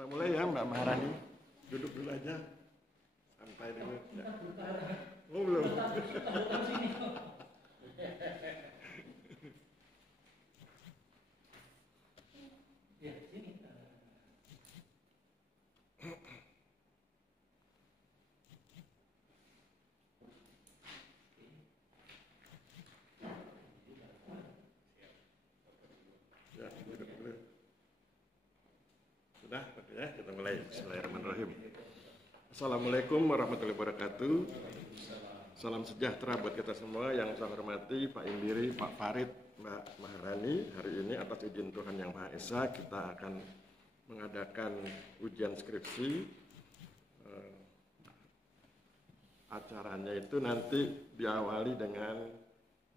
Kita mulai ya Mbak Maharani. Duduk dulu aja. Santai dulu. Ya. Oh belum. Ya, duduk dulu. Sudah, ya, kita mulai. Bismillahirrahmanirrahim. Assalamualaikum warahmatullahi wabarakatuh. Salam sejahtera buat kita semua. Yang saya hormati Pak Imbiri, Pak Farid, Mbak Maharani. Hari ini atas izin Tuhan Yang Maha Esa kita akan mengadakan ujian skripsi. Acaranya itu nanti diawali dengan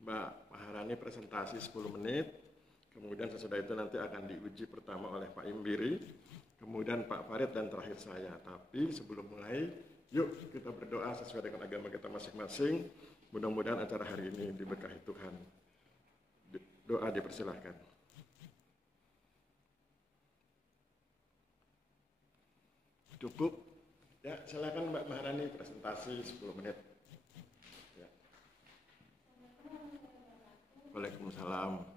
Mbak Maharani presentasi 10 menit. Kemudian sesudah itu nanti akan diuji pertama oleh Pak Imbiri, kemudian Pak Farid dan terakhir saya. Tapi sebelum mulai, yuk kita berdoa sesuai dengan agama kita masing-masing. Mudah-mudahan acara hari ini diberkahi Tuhan. Doa dipersilahkan. Cukup? Ya, silakan Mbak Maharani presentasi 10 menit. Ya. Waalaikumsalam.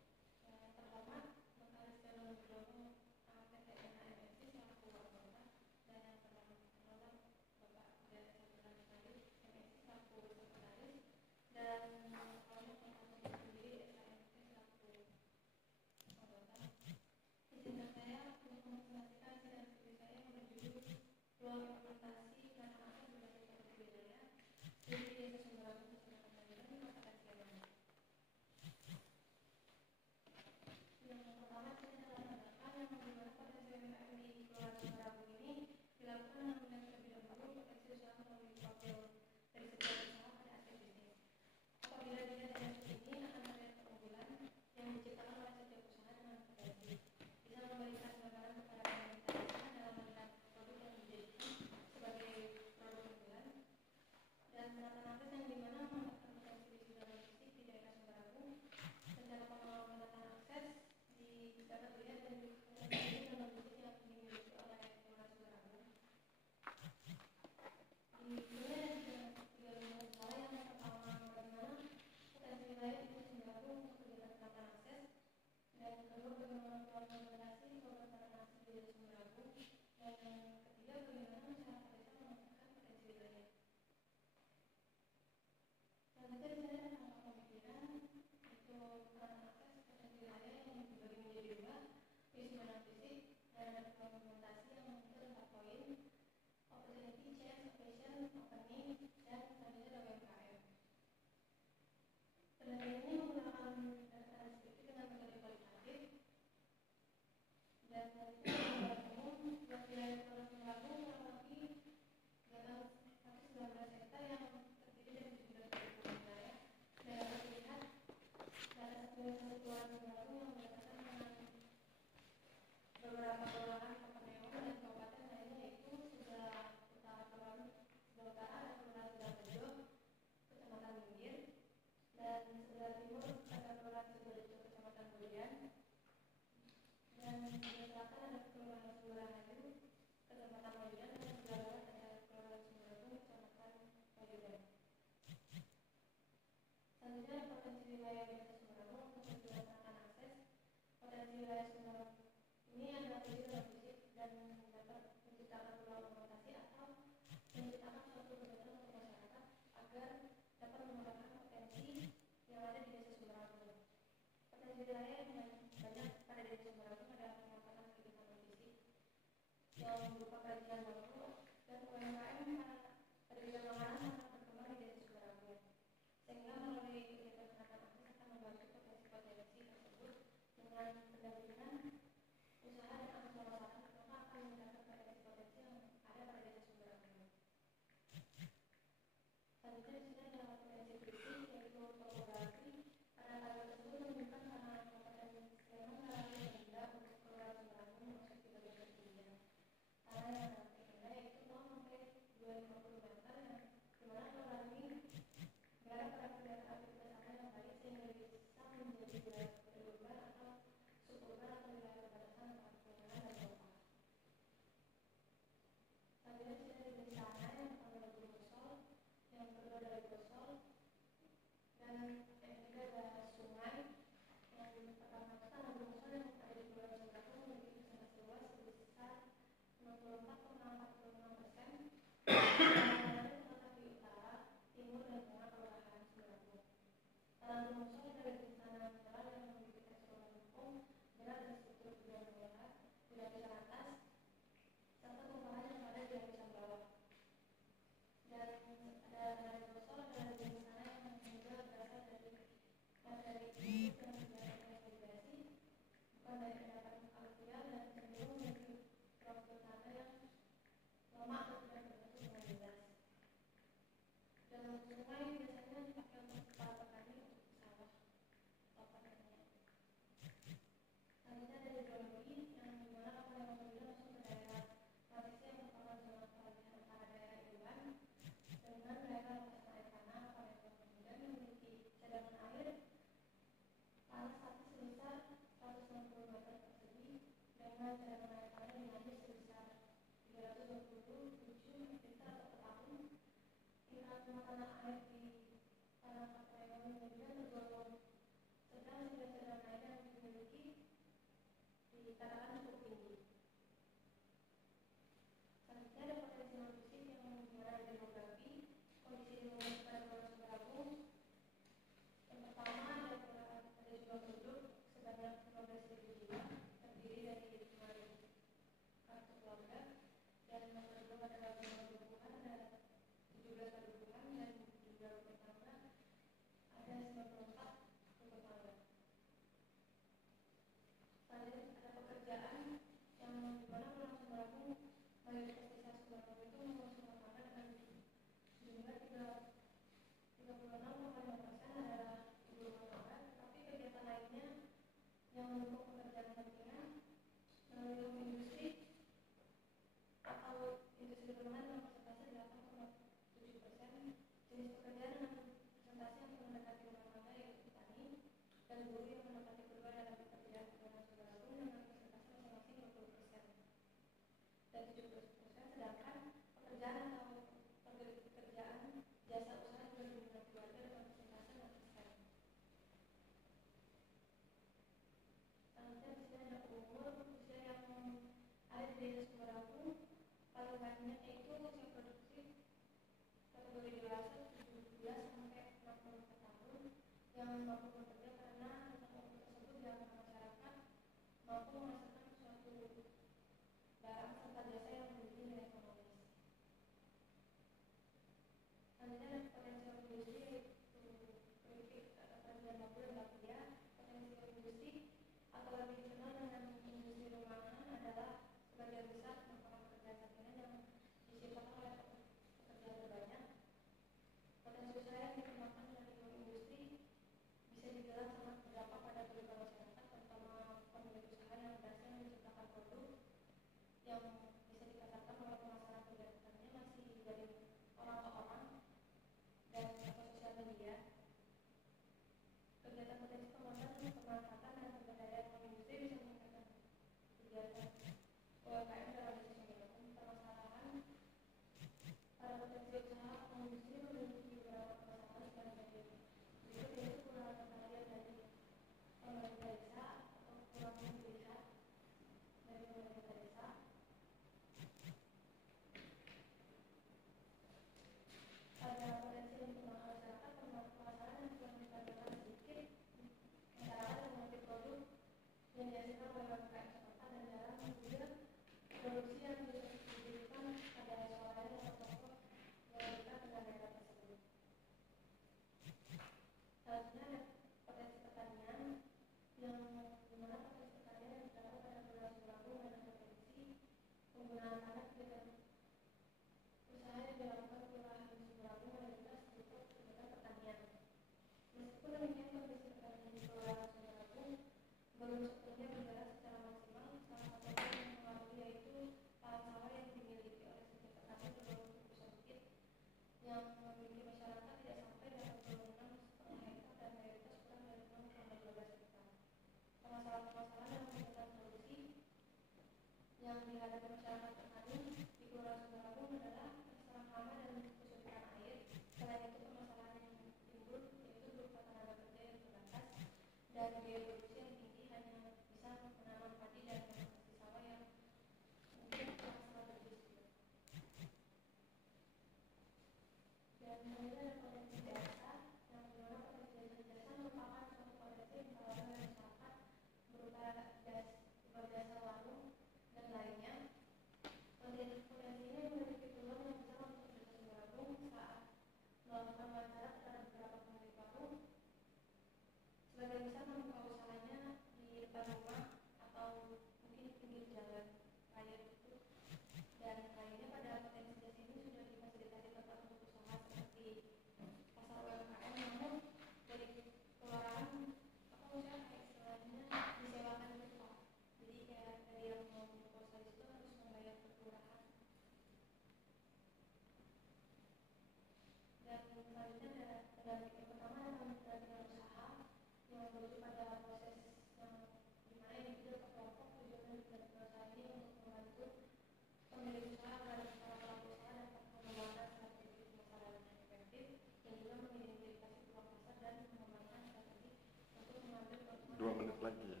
2 menit lagi ya,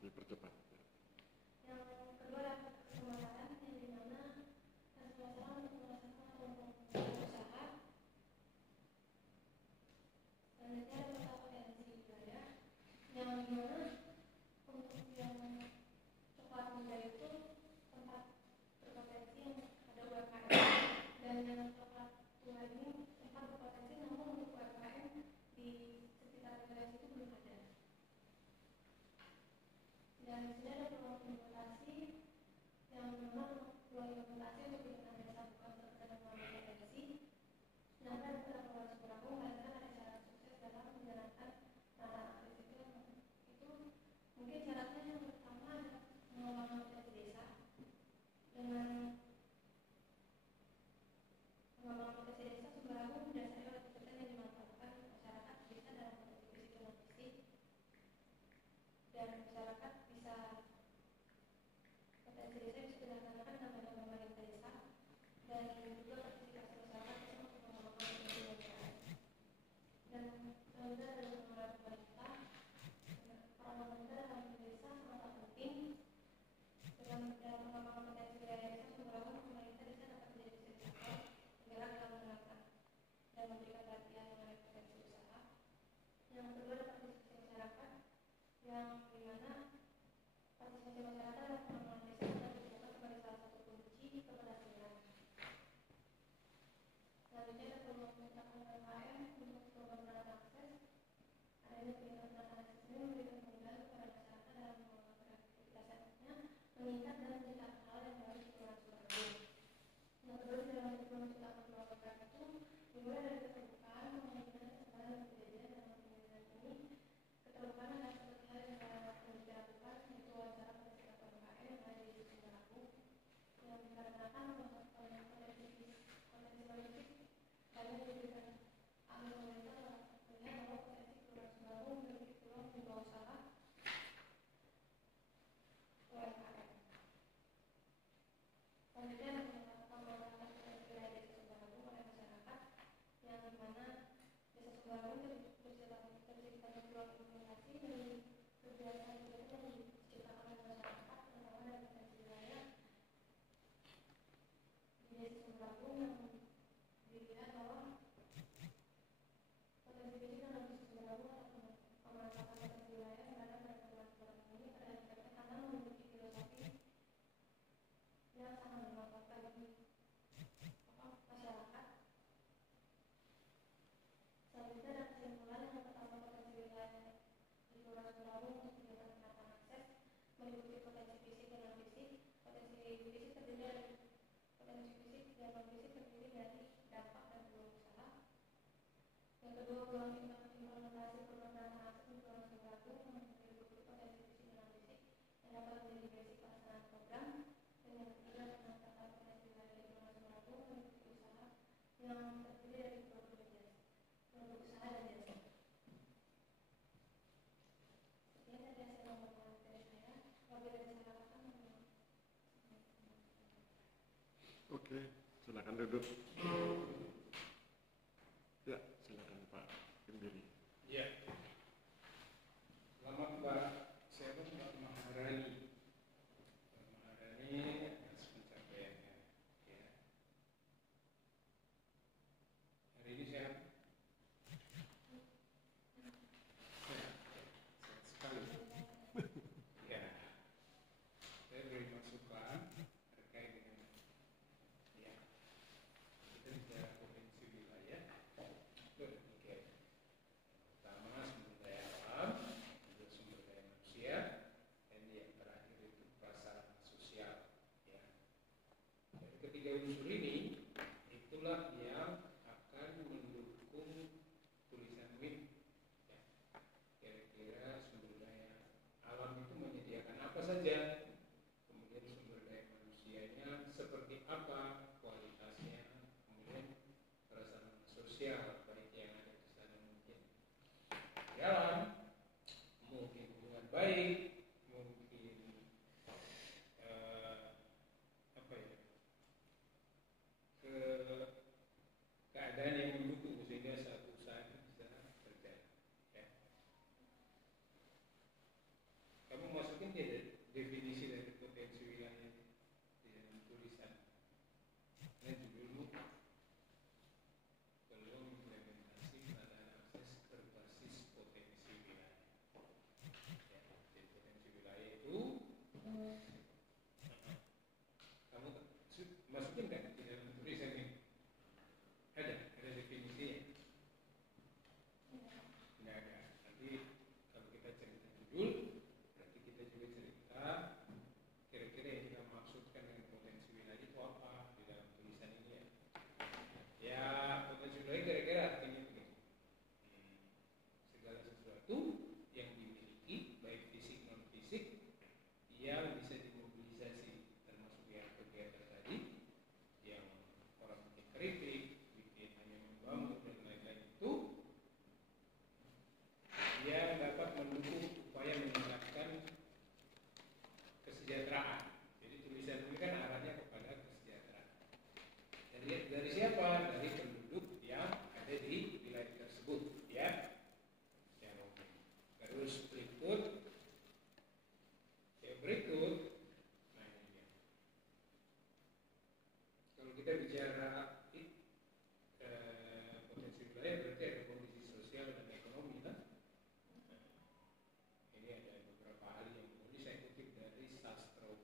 dipercepat. Oke, silakan duduk. Ya, silakan Pak Imbiri. Ya, selamat Pak. Saya Pak Maharani. Pak Maharani atas pencapaiannya. Ya. Hari ini sehat? Sehat sekali. Ya, saya beri masukan terkait dengan ya, kita bisa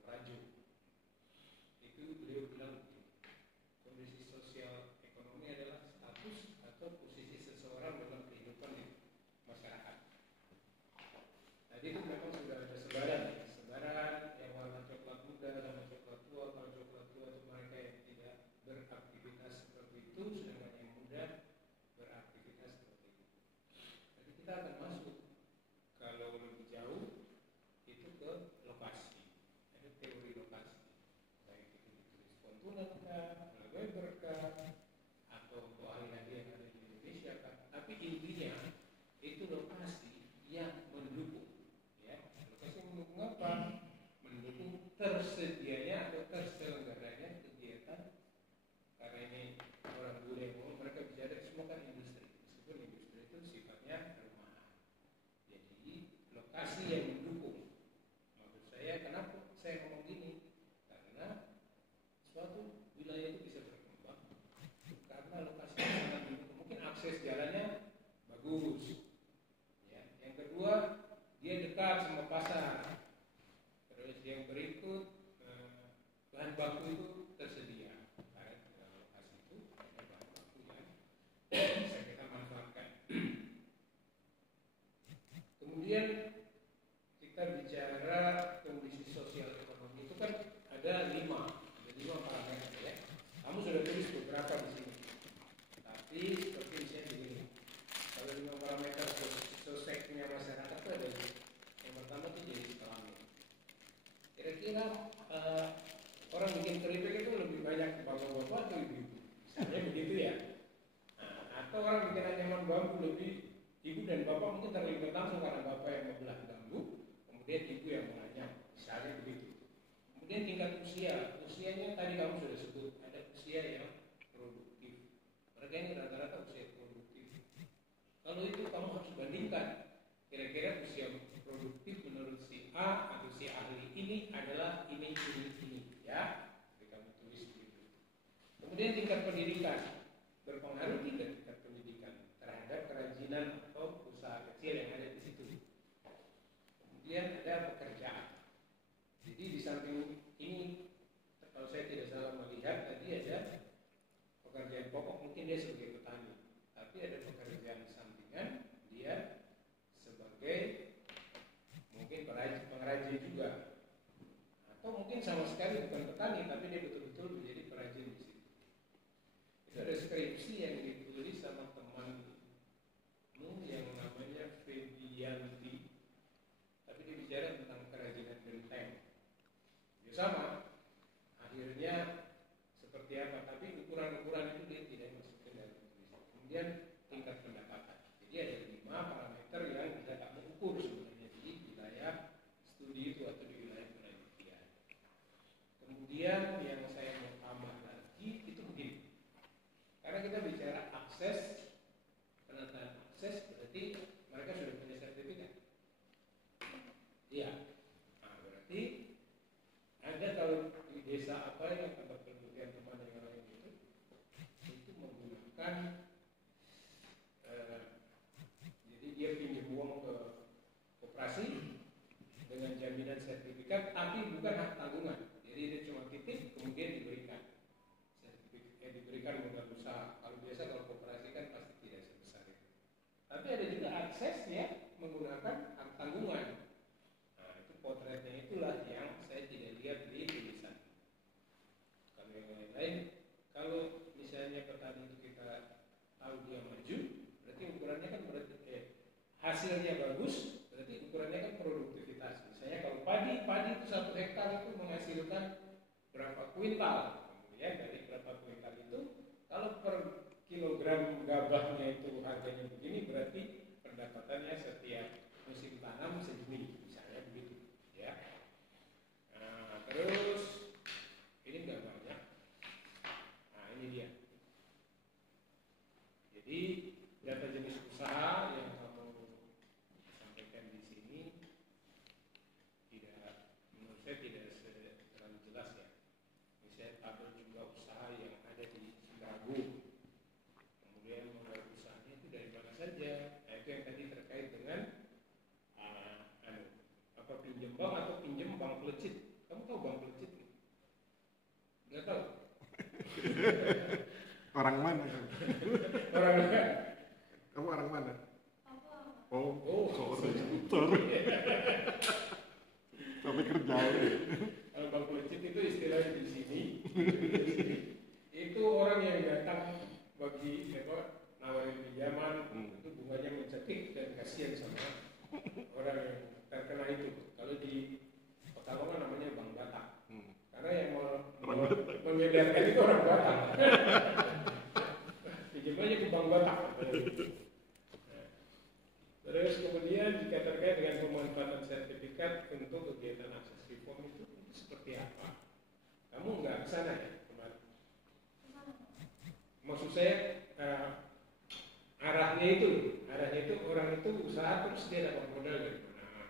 Prajo. Itu beliau bilang kondisi sosial ekonomi adalah status atau posisi seseorang dalam kehidupan masyarakat. Tadi itu memang sudah ada sebaran yang warna coklat muda sama coklat tua. Kalau coklat tua itu mereka yang tidak beraktivitas seperti itu, sedangkan yang muda beraktivitas seperti itu. Jadi kita akan masuk kalau lebih jauh itu ke lokasi. Ada teori lokasi, baik itu ditulis Pontulan kah, Weber kah, atau ahli-ahli yang ada di Indonesia kah. Tapi intinya itu lokasi yang mendukung. Ya, lokasi yang mendukung apa? Mendukung tersedianya atau terselenggaranya kegiatan. Karena ini orang bule mereka bicara semua kan industri. Meskipun industri itu sifatnya rumahan. Jadi lokasi yang mendukung. Maksud saya kenapa saya ngomong gini? Karena suatu wilayah itu bisa berkembang karena lokasinya sangat mendukung. Mungkin akses jalannya bagus. Ya. Yang kedua, dia dekat sama pasar. Terus yang berikut, bahan baku itu tersedia. Karena dengan lokasi itu ada bahan baku yang bisa kita manfaatkan. Kemudian kita bicara kondisi sosial ekonomi itu kan ada lima parameter ya. Kamu sudah tulis beberapa di sini. Tapi seperti misalnya begini. Kalau 5 parameter soseknya masyarakat itu ada yang pertama itu jenis kelamin. Kira-kira orang bikin keripik itu lebih banyak bapak-bapak atau ibu-ibu? Misalnya begitu ya. Atau orang bikin anyaman bambu lebih ibu dan bapak mungkin terlibat langsung karena bapak yang membelah bambu, kemudian ibu yang menganyam, misalnya begitu. Kemudian tingkat usianya tadi kamu sudah sebut ada usia yang produktif. Mereka ini rata-rata usia produktif. Kalau itu kamu harus bandingkan. Kira-kira usia produktif menurut si A atau si ahli ini adalah ini ya. Jadi kamu tulis begitu. Kemudian tingkat pendidikan berpengaruh tidak tingkat pendidikan terhadap kerajinan atau usaha kecil yang ada di situ. Kemudian ada pekerjaan. Jadi di samping ini, kalau saya tidak salah melihat tadi ada pekerjaan pokok, mungkin dia sebagai petani, tapi ada pekerjaan sampingan dia sebagai mungkin pengrajin juga, atau mungkin sama sekali bukan petani tapi dia betul-betul menjadi perajin di situ. Itu ada skripsi yang ditulis sama temanmu yang namanya Febianti, tapi dia bicara tentang kerajinan genteng. Ya sama, akhirnya seperti apa, tapi ukuran-ukuran itu dia tidak masukkan dalam tulisan. Kemudian tingkat pendapatan. Jadi ada 5 parameter yang bisa kamu ukur sebenarnya di wilayah studi itu atau di wilayah penelitian. Kemudian yang saya mau tambah lagi itu begini. Karena kita bicara akses, penataan akses berarti mereka sudah punya sertifikat. Iya. Nah, berarti Anda kalau di desa apa yang tempat penelitian teman yang lain itu menggunakan jadi dia pinjam uang ke koperasi dengan jaminan sertifikat, tapi bukan hak tanggungan. Jadi dia cuma titip kemudian diberikan sertifikat, diberikan modal usaha. Kalau biasa kalau koperasi kan pasti tidak sebesar itu. Tapi ada juga aksesnya menggunakan hak tanggungan. Nah, itu potretnya itulah yang saya tidak lihat di tulisan. Kalau yang lain-lain, kalau misalnya petani itu kita tahu dia maju, berarti ukurannya kan berarti hasilnya bagus, berarti ukurannya kan produktivitas. Misalnya kalau padi itu 1 hektar itu menghasilkan berapa kuintal, kemudian dari berapa kuintal itu, kalau per kilogram gabahnya itu harganya begini, berarti pendapatannya setiap musim tanam segini, misalnya begitu, ya. Nah, terus ini nggak banyak. Nah, ini dia. Jadi data jenis usaha yang kamu sampaikan di sini menurut saya tidak terlalu jelas ya. Misalnya tabel jumlah usaha yang ada di Chicago, kemudian modal usahanya itu dari mana saja. Nah, itu yang tadi terkait dengan pinjam bank atau pinjam bank legit. Kamu tahu Bang Pelecit? Nggak tahu. Orang mana? Orang mana? Kamu orang mana? Oh, sorry. Sampai kerja. Kalau Bang Pelecit itu istilahnya di sini, itu orang yang datang bagi nawarin pinjaman, itu bunganya mencetik dan kasihan sama orang yang terkena itu. Kalau di Pekalongan namanya Bang Batak, karena yang mengedarkan itu orang Batak. Pinjamannya ke Bang Batak. Terus kemudian jika terkait dengan pemanfaatan sertifikat untuk kegiatan akses reform itu seperti apa? Kamu nggak ke sana ya kemarin? Maksud saya arahnya itu orang itu usaha terus dia dapat modal dari mana?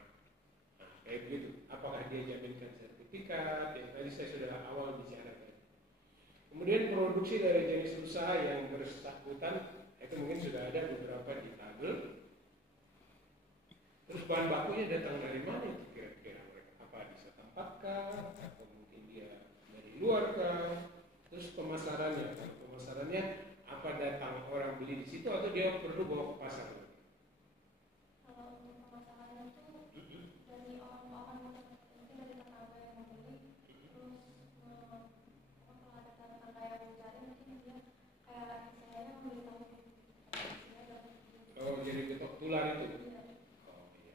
Nah, kayak begitu. Apakah dia jaminkan sertifikat? Yang tadi saya sudah awal bicarakan. Kemudian produksi dari jenis usaha yang bersangkutan itu mungkin sudah ada beberapa di tabel. Terus bahan bakunya datang dari mana itu kira-kira mereka? Apa bisa tampakkah? Atau mungkin dia dari luar kah? Terus pemasarannya, apa datang orang beli di situ atau dia perlu bawa ke pasar? Kalau untuk pemasaran itu dari orang-orang mungkin dari tetangga yang membeli, terus kalau ada tetangga yang mencari mungkin dia kayak istilahnya memberitahu. Oh, jadi getok tular itu. Oh iya.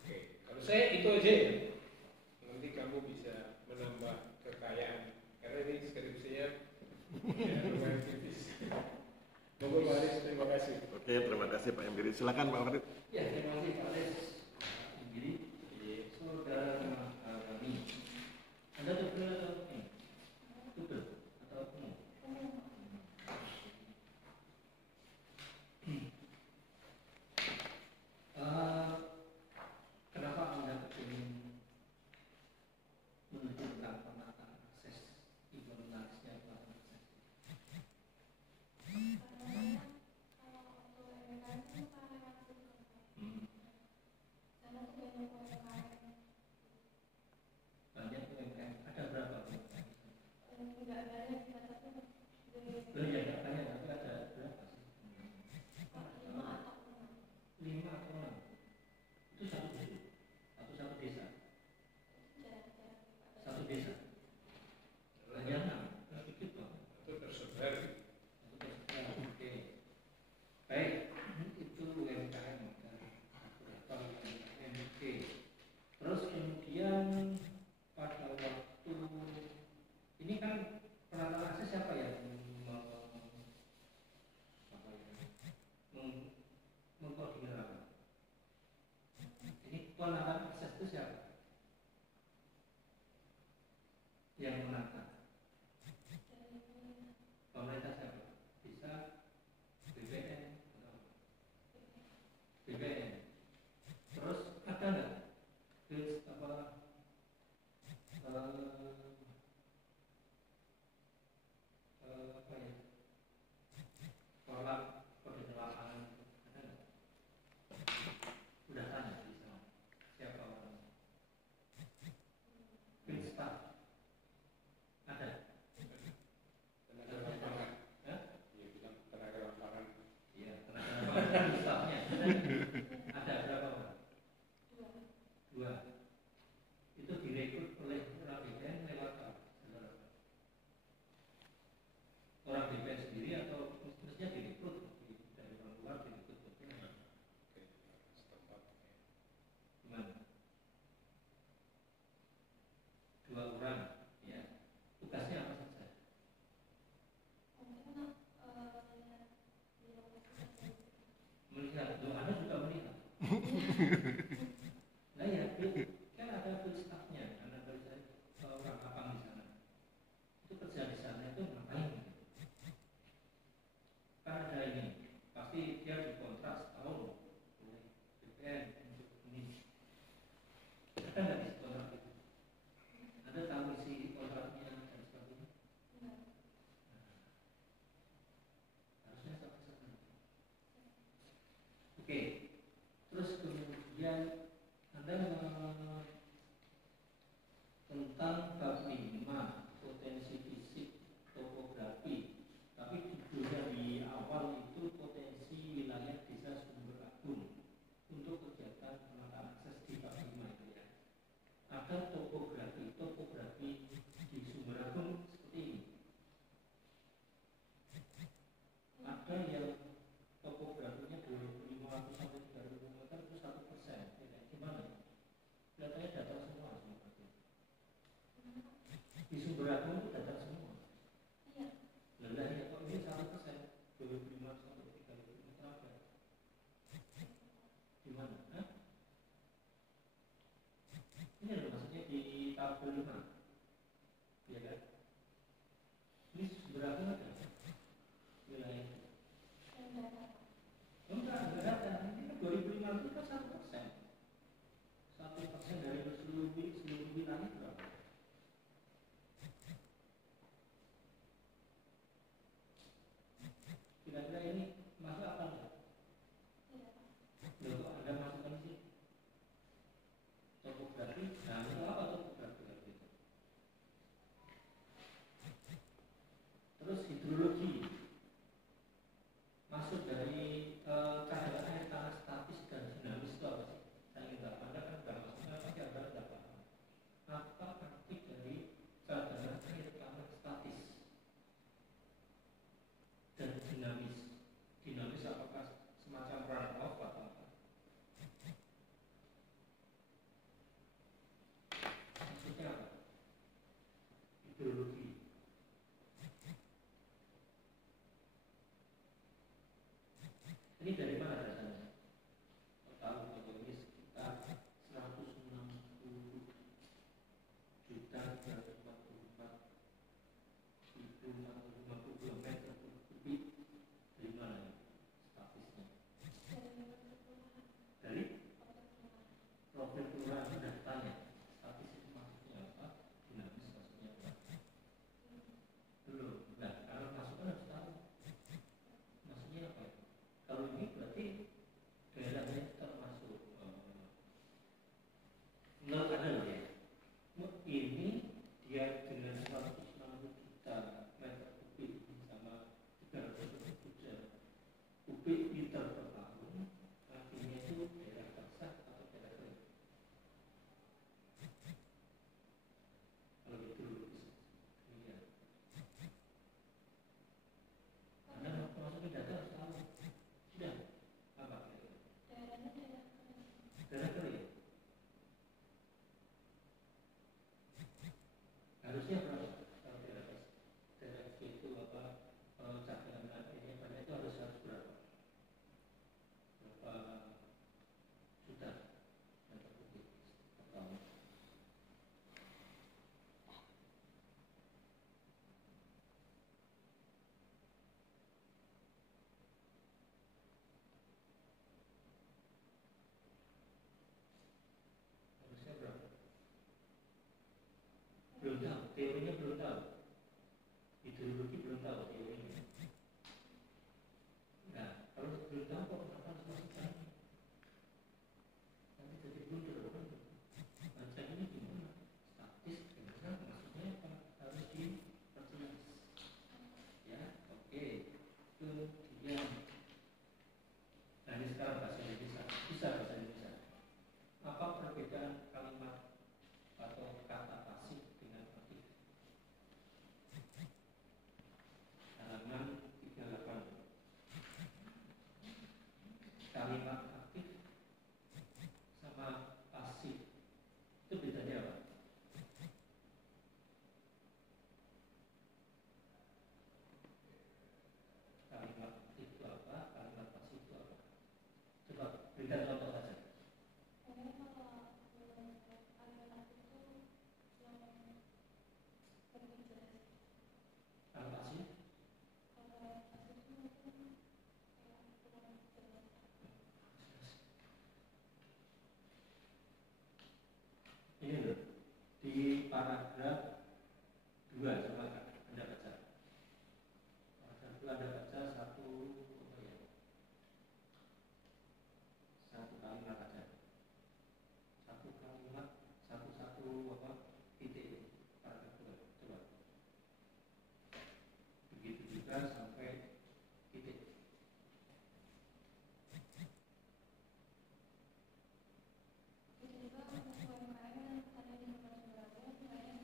Oke, kalau saya itu aja ya. Nanti kamu bisa menambah kekayaan karena ini skripsinya ya, lumayan tipis. Monggo Pak Aris, terima kasih. Oke, terima kasih Pak Embiri. Silakan Pak Farid. Ya, terima kasih Pak Aris. Jadi, saudara kami, Anda tubel atau tubel atau umum? Kenapa Anda ingin menuju tentang penataan akses informasinya penataan akses? Banyak UMKM, ada berapa UMKM? Enggak banyak, tapi Banyak, nggak banyak, tapi ada berapa sih? 5 atau 6. Itu satu desa atau satu desa? Satu desa. Hanya 6, sedikit banget. Itu tersebar. Oke. Baik, itu UMKM. Berapa UMKM? Oke. Terus kemudian pada waktu ini kan penataan akses siapa yang mengkoordinir? Ini penataan akses itu siapa? Yang menata? Pemerintah siapa? Bisa BPN atau BPN. Terus ada nggak tolak pengelolaan ada nggak? Udah tanya di sana siapa orangnya? Staff tabel 5, ya kan? Ini berapa ada wilayah? Enggak ada. Ini kan 2005 itu kan 1%. 1% dari seluruh wilayah berapa? Kira-kira ini masuk akal nggak? Loh, kok Anda masukkan sih? Topografi, nah itu apa topografi itu? Terus hidrologi masuk dari keadaan air tanah statis dan dinamis itu apa sih? Saya ingin tahu. Anda kan sudah masuknya pasti Anda sudah paham. Apa arti dari keadaan air tanah statis dan dinamis? Dinamis apakah semacam runoff atau apa? Maksudnya apa? Hidrologi. Ini dari mana dasarnya? Total ekonomi sekitar 160 juta 344.450 kilometer kubik. Dari mana ini statisnya? Dari profil kelurahan sudah tanya. Statis itu maksudnya apa? Dinamis maksudnya apa? Belum. Nah, kalau masukkan harus tahu. Maksudnya apa itu? Kalau ini berarti daerahnya termasuk menurut Anda loh ya. Ini dia dengan 160 juta meter kubik sama 300 juta kubik liter per tahun, artinya itu daerah basah atau daerah kering. Kalau itu iya. Anda masukin data harus tahu. Sudah apa? Daerah kering. Harusnya berapa? Kalau daerah itu apa? Cadangan airnya banyak itu harus berapa? Berapa juta meter kubik per tahun? Harusnya berapa? Belum tahu, teorinya belum tahu. Hidrologi belum tahu teorinya. Nah, kalau belum tahu kok kenapa harus masukkan? Nanti jadi blunder kan? Baca ini gimana? Statis gimana? Maksudnya apa? Harus diperjelas. Ya, oke. Kemudian, nah ini sekarang bahasa Indonesia. Bisa bahasa Indonesia. Apa perbedaan kalimat atau kata pasif dengan aktif? Halaman 38. Kalimat aktif sama pasif itu bedanya apa? Kalimat aktif itu apa? Kalimat pasif itu apa? Coba berikan contoh saja. Kalau pasif ini loh, di paragraf 2 coba Anda baca. Paragraf 2 Anda baca satu kalimat aja. Satu kalimat, satu apa? Titik. Paragraf 2. Coba. Begitu juga sampai titik. Tiba-tiba UMKM yang tadi di Baru, UMKM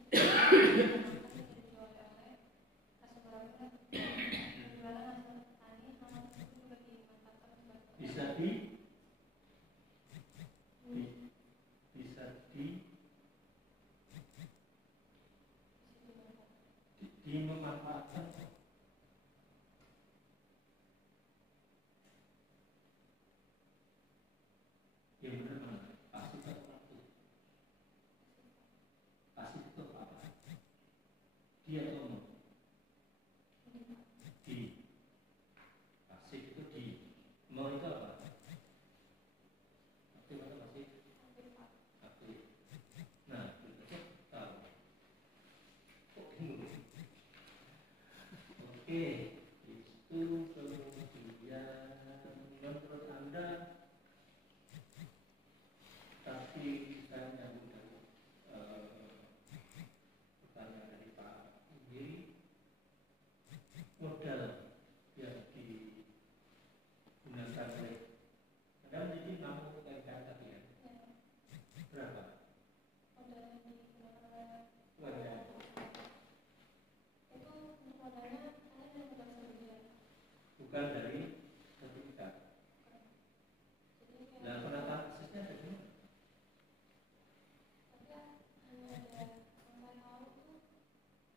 Di atau mau? Di. Pasif itu di. Mau itu apa? Aktif atau pasif? Aktif. Nah, kita tahu. Kok bingung? Oke, itu kemudian menurut Anda, tapi saya nyambung dari pertanyaan dari Pak Giri, modal yang digunakan oleh Anda menjadi mampu UMKM tadi ya? Berapa? Modal yang digunakan oleh UMKM. itu untuk modalnya hanya dari modal sendirian. Bukan dari sertifikat. Jadi Nah, kayak penataan aksesnya ada di mana? tapi hanya ada yang saya tahu itu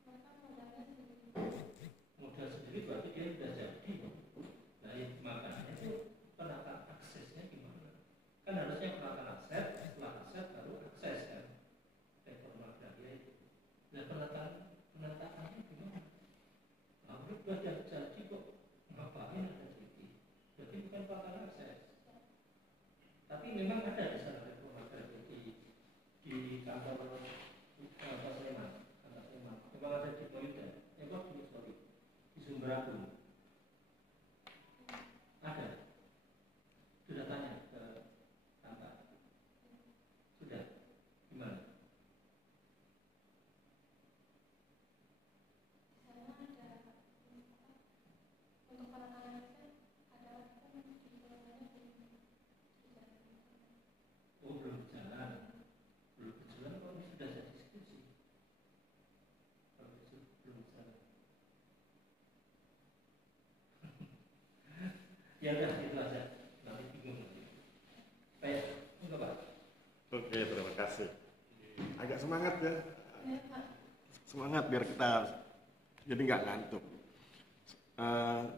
mereka modalnya sendiri. Modal sendiri berarti dia sudah jadi. Nah, makanya itu penataan aksesnya gimana? Kan harusnya penataan aset, setelah aset baru akses kan. Reforma agraria itu. Nah, penataannya gimana? Nah, udah jadi kok ngapain ada jadi? Jadi bukan penataan akses. Tapi memang ada di sana reforma agraria di kantor Sleman, kantor Sleman. Memang ada di Florida. Di Sumber Agung. Ada. Sudah tanya ke kantor. Sudah. Gimana? Di sana ada untuk penanganan aset ada kan di bulannya di jalan. Oh, belum jalan. Belum berjalan kalau ini sudah jadi diskusi. Kalau itu belum jalan. Ya udah itu aja. Nanti bingung nanti. Baik, enggak Pak? Oke, terima kasih. Agak semangat ya. Ya, Pak. Semangat biar kita jadi nggak ngantuk.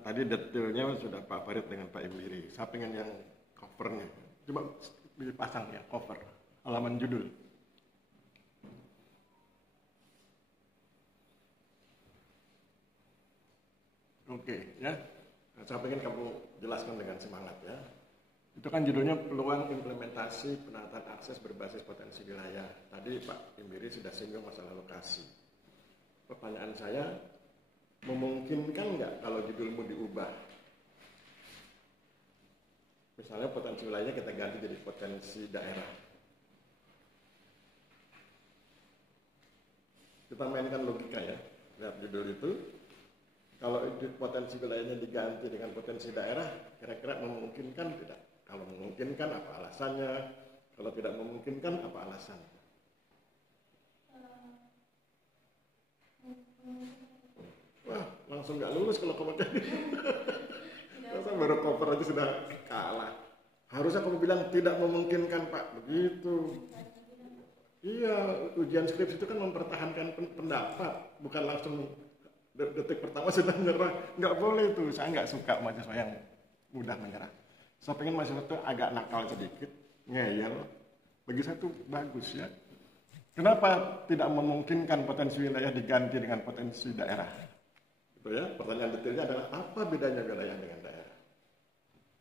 Tadi detailnya sudah Pak Farid dengan Pak Imbiri. Saya pengen yang covernya. Coba dipasang ya cover, halaman judul. Oke, ya. Nah, saya pengen kamu jelaskan dengan semangat ya. Itu kan judulnya peluang implementasi penataan akses berbasis potensi wilayah. Tadi Pak Imbiri sudah singgung masalah lokasi. Pertanyaan saya, memungkinkan nggak kalau judulmu diubah? Misalnya potensi wilayahnya kita ganti jadi potensi daerah. Kita mainkan logika ya, lihat judul itu. Kalau potensi wilayahnya diganti dengan potensi daerah, kira-kira memungkinkan tidak? Kalau memungkinkan, apa alasannya? Kalau tidak memungkinkan, apa alasannya? Wah, langsung nggak lulus kalau kamu kayak gitu. Masa baru cover aja sudah kalah. Harusnya kamu bilang tidak memungkinkan Pak, begitu. Iya, ujian skripsi itu kan mempertahankan pendapat, bukan langsung detik pertama sudah menyerah. Nggak boleh itu, saya nggak suka mahasiswa yang mudah menyerah. Saya pengen mahasiswa itu agak nakal sedikit, ngeyel. Bagi saya itu bagus ya. Kenapa tidak memungkinkan potensi wilayah diganti dengan potensi daerah? Itu ya, pertanyaan detailnya adalah apa bedanya wilayah dengan daerah?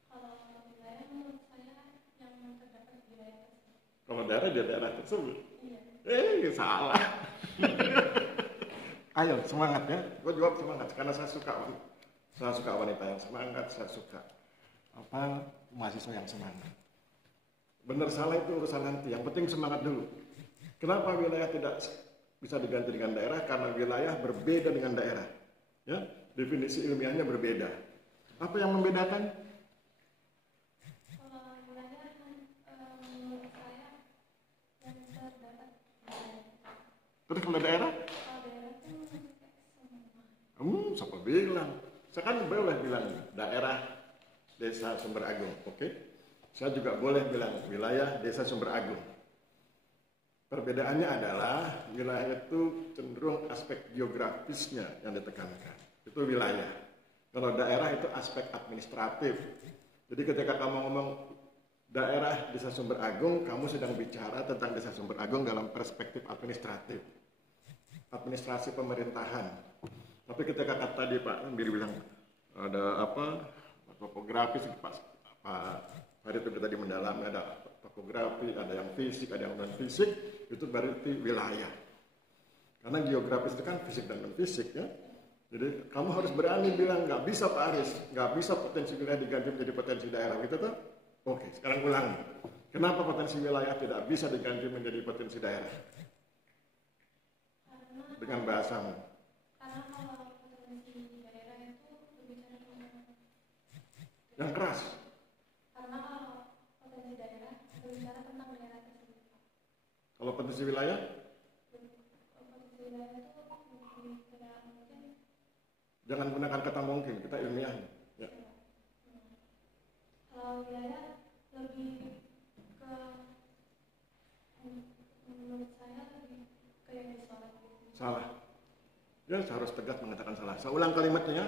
Kalau wilayah menurut saya yang terdapat di wilayah tersebut. Kalau daerah di daerah tersebut. Iya. Salah. Ayo semangat ya, gue jawab semangat karena saya suka wanita yang semangat, saya suka mahasiswa yang semangat. Benar salah itu urusan nanti, yang penting semangat dulu. Kenapa wilayah tidak bisa diganti dengan daerah? Karena wilayah berbeda dengan daerah. Ya, definisi ilmiahnya berbeda. Apa yang membedakan? Kalau wilayah menurut saya yang terdapat di wilayah. Terus kalau daerah? Kalau daerah itu semua. Siapa bilang? Saya kan boleh bilang daerah Desa Sumber Agung, oke? Saya juga boleh bilang wilayah Desa Sumber Agung. Perbedaannya adalah wilayah itu cenderung aspek geografisnya yang ditekankan. Itu wilayah. Kalau daerah itu aspek administratif. Jadi ketika kamu ngomong daerah Desa Sumber Agung, kamu sedang bicara tentang Desa Sumber Agung dalam perspektif administratif. administrasi pemerintahan. Tapi ketika tadi Pak Biri bilang ada apa topografis, Pak Farid itu tadi mendalam, ada topografi, ada yang fisik, ada yang non fisik, itu berarti wilayah. Karena geografis itu kan fisik dan non fisik ya. Jadi kamu harus berani bilang nggak bisa Pak Aris, nggak bisa potensi wilayah diganti menjadi potensi daerah gitu tuh. Oke, sekarang ulangi. Kenapa potensi wilayah tidak bisa diganti menjadi potensi daerah? Dengan bahasamu. Karena kalau potensi daerah itu berbicara tentang Yang keras. karena kalau potensi daerah berbicara tentang daerah tersebut. Kalau potensi wilayah, Potensi wilayah itu lebih tidak mungkin. jangan gunakan kata mungkin, kita ilmiah. Ya. Kalau wilayah lebih ke menurut saya lebih ke yang disorot. Salah. Ya, saya harus tegas mengatakan salah. Saya ulang kalimatnya.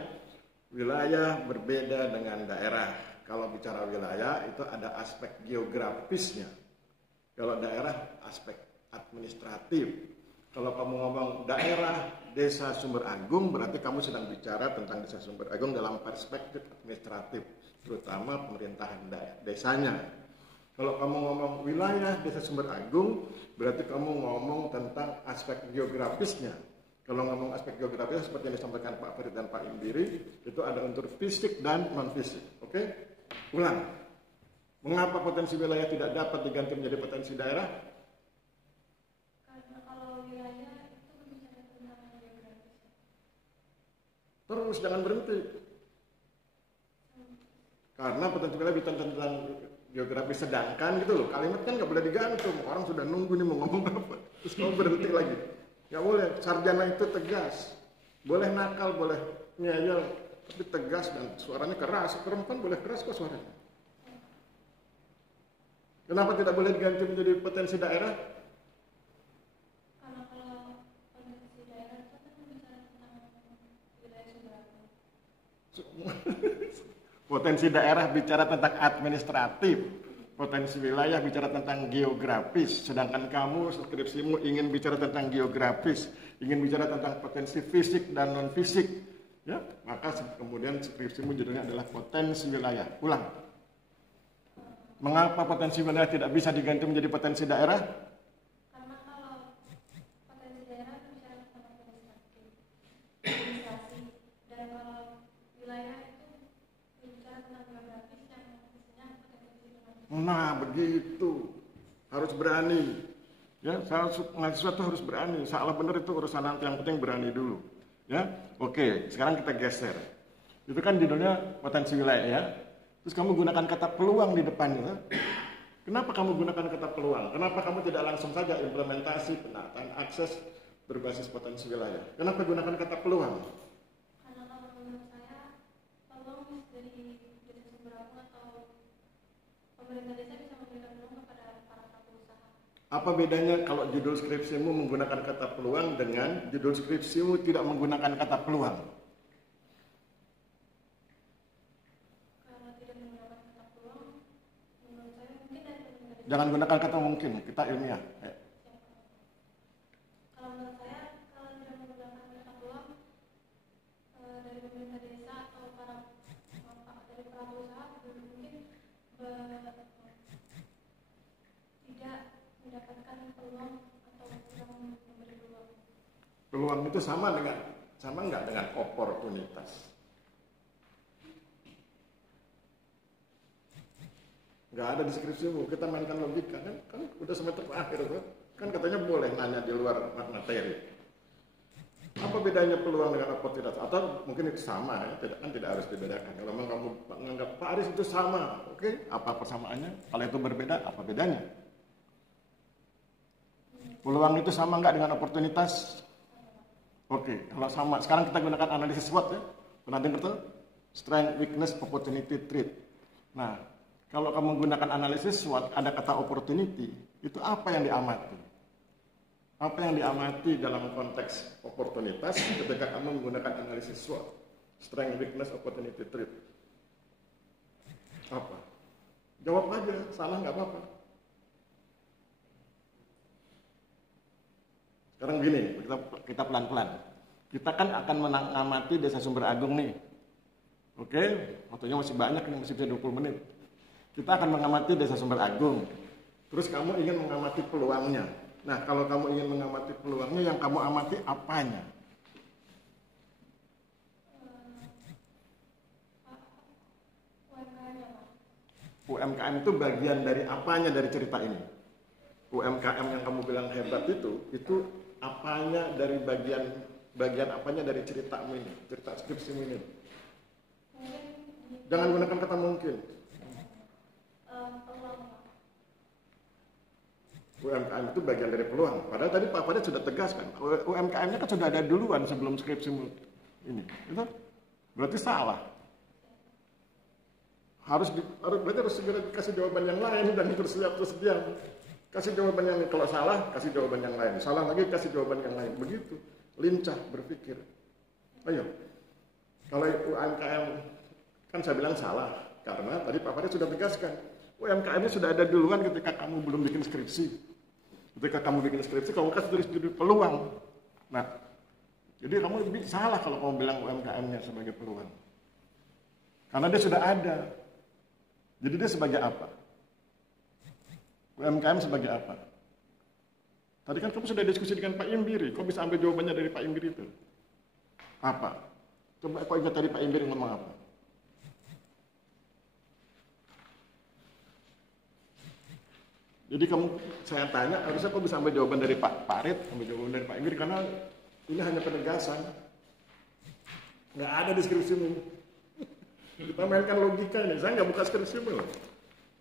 Wilayah berbeda dengan daerah. Kalau bicara wilayah itu ada aspek geografisnya. Kalau daerah aspek administratif. Kalau kamu ngomong daerah Desa Sumber Agung berarti kamu sedang bicara tentang Desa Sumber Agung dalam perspektif administratif, terutama pemerintahan desanya. Kalau kamu ngomong wilayah Desa Sumber Agung berarti kamu ngomong tentang aspek geografisnya. Kalau ngomong aspek geografis seperti yang disampaikan Pak Farid dan Pak Imbiri, itu ada unsur fisik dan non fisik. Oke? Ulang. Mengapa potensi wilayah tidak dapat diganti menjadi potensi daerah? Karena kalau wilayah itu berbicara tentang geografis. Terus jangan berhenti. Karena potensi wilayah bicara tentang geografis sedangkan gitu loh. Kalimat kan nggak boleh digantung. Orang sudah nunggu nih mau ngomong apa. Terus kamu berhenti lagi. Nggak boleh. Sarjana itu tegas. Boleh nakal, boleh ngeyel, tapi tegas dan suaranya keras. Perempuan boleh keras kok suaranya. Kenapa tidak boleh diganti menjadi potensi daerah? Karena kalau potensi daerah itu kan berbicara tentang wilayah Sumber Agung. Potensi daerah bicara tentang administratif. Potensi wilayah bicara tentang geografis. Sedangkan kamu, skripsimu ingin bicara tentang geografis. Ingin bicara tentang potensi fisik dan non fisik. Ya, maka kemudian skripsimu judulnya adalah potensi wilayah. Ulang. Mengapa potensi wilayah tidak bisa diganti menjadi potensi daerah? Karena kalau potensi daerah berbicara tentang administrasi, dan kalau wilayah itu berbicara tentang geografis yang isinya potensi dengan. Nah, begitu. Harus berani. Ya, mahasiswa itu harus berani. Salah benar itu urusan nanti, yang penting berani dulu. Ya, oke. Sekarang kita geser. Itu kan judulnya potensi wilayah ya. Terus kamu gunakan kata peluang di depannya. Kenapa kamu gunakan kata peluang? Kenapa kamu tidak langsung saja implementasi penataan akses berbasis potensi wilayah? Kenapa gunakan kata peluang? Karena kalau menurut saya peluang dari Desa Sumber Agung atau pemerintah desa bisa memberikan peluang kepada para pelaku usaha. Apa bedanya kalau judul skripsimu menggunakan kata peluang dengan judul skripsimu tidak menggunakan kata peluang? Karena tidak menggunakan kata peluang, menurut saya mungkin dari pemerintah desa. Jangan gunakan kata mungkin, kita ilmiah. Kalau menurut saya, kalau tidak menggunakan kata peluang dari pemerintah desa atau dari pelaku usaha mungkin tidak mendapatkan peluang atau tidak memberi peluang. Peluang itu sama nggak dengan oportunitas? Nggak ada di skripsimu, kita mainkan logika kan udah semester akhir tuh. Kan katanya boleh nanya di luar materi. Apa bedanya peluang dengan oportunitas? Atau mungkin itu sama ya, tidak harus dibedakan. Kalau memang kamu menganggap Pak Aris itu sama, oke, apa persamaannya? Kalau itu berbeda, apa bedanya? Peluang itu sama nggak dengan oportunitas? Oke, kalau sama, sekarang kita gunakan analisis SWOT ya. Pernah dengar tuh? Strength, weakness, opportunity, threat. Nah, kalau kamu menggunakan analisis SWOT, ada kata opportunity, itu apa yang diamati? Apa yang diamati dalam konteks oportunitas ketika kamu menggunakan analisis SWOT? Strength, weakness, opportunity, threat. Apa? Jawab aja, salah nggak apa-apa. Sekarang gini, kita pelan-pelan. Kita kan akan mengamati Desa Sumber Agung nih. Oke, waktunya masih banyak nih, masih bisa 20 menit. Kita akan mengamati Desa Sumber Agung. Terus kamu ingin mengamati peluangnya. Nah, kalau kamu ingin mengamati peluangnya, yang kamu amati apanya? UMKM-nya, Pak. UMKM itu bagian dari apanya dari cerita ini? UMKM yang kamu bilang hebat itu apanya dari bagian apanya dari ceritamu ini, cerita skripsimu ini? Mungkin Jangan gunakan kata mungkin. peluang, Pak. UMKM itu bagian dari peluang. Padahal tadi Pak Farid sudah tegaskan, UMKM-nya kan sudah ada duluan sebelum skripsimu ini. Itu berarti salah. Berarti harus segera kasih jawaban yang lain dan terus diam. Kasih jawaban yang kalau salah, kasih jawaban yang lain. Salah lagi, kasih jawaban yang lain. Begitu, lincah berpikir. Ayo, kalau UMKM kan saya bilang salah karena tadi Pak Farid sudah tegaskan UMKM-nya sudah ada duluan ketika kamu belum bikin skripsi. Ketika kamu bikin skripsi, kamu kasih tulis judul peluang. Nah, jadi kamu lebih salah kalau kamu bilang UMKM-nya sebagai peluang. Karena dia sudah ada. Jadi dia sebagai apa? UMKM sebagai apa? Tadi kan kamu sudah diskusi dengan Pak Imbiri. Kok bisa ambil jawabannya dari Pak Imbiri itu? Apa? Coba kau ingat tadi Pak Imbiri ngomong apa? Jadi saya tanya, harusnya kau bisa ambil jawaban dari Pak Farid, ambil jawaban dari Pak Imbiri, karena ini hanya penegasan. Nggak ada deskripsimu. Kita mainkan logika ini. Saya nggak buka skripsimu loh.